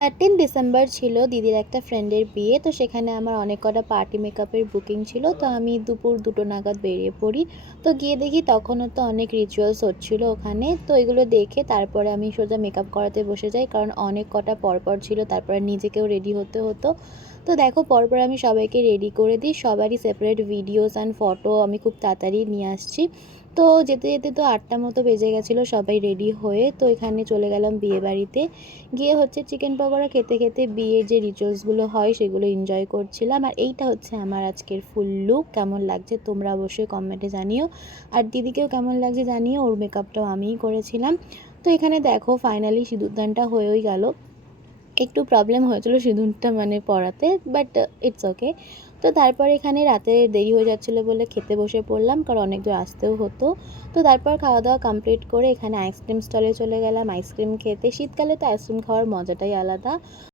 13 December ছিল দিদির একটা ফ্রেন্ডের বিয়ে। তো সেখানে আমার অনেক কটা পার্টি মেকআপের বুকিং ছিল। তো আমি দুপুর 2টো নাগাদ বেরিয়ে পড়ি। তো গিয়ে দেখি তখনও তো অনেক রিচুয়ালস হচ্ছিল ওখানে। তো এগুলো দেখে তারপরে আমি সোজা মেকআপ করাতে বসে যাই, কারণ অনেক কটা পরপর ছিল, তারপরে নিজেকেও রেডি হতে হতো। তো দেখো পরপর আমি সবাইকে রেডি করে দিই, সবারই সেপারেট ভিডিওস অ্যান্ড ফটো আমি খুব তাড়াতাড়ি নিয়ে আসছি। তো যেতে যেতে তো 8টা মতো বেজে গেছিলো সবাই রেডি হয়ে। তো এখানে চলে গেলাম বিয়েবাড়িতে। গিয়ে হচ্ছে চিকেন পকোড়া খেতে খেতে বিয়ের যে রিচুয়ালসগুলো হয় সেগুলো এনজয় করছিলাম। আর এইটা হচ্ছে আমার আজকের ফুল লুক। কেমন লাগছে তোমরা অবশ্যই কমেন্টে জানিও। আর দিদিকেও কেমন লাগছে জানিও, ওর মেকআপটাও আমিই করেছিলাম। তো এখানে দেখো ফাইনালি সিঁদুরদানটা হয়েই গেল। একটু প্রবলেম হয়েছিল সিঁদুরটা মানে পরাতে, বাট ইটস ওকে। তো তারপর এখানে রাতে দেরি হয়ে যাচ্ছিলো বলে খেতে বসে পড়লাম, কারণ অনেক দূর আসতেও হতো। তো তারপর খাওয়া দাওয়া কমপ্লিট করে এখানে আইসক্রিম স্টলে চলে গেলাম আইসক্রিম খেতে। শীতকালে তো আইসক্রিম খাওয়ার মজাটাই আলাদা।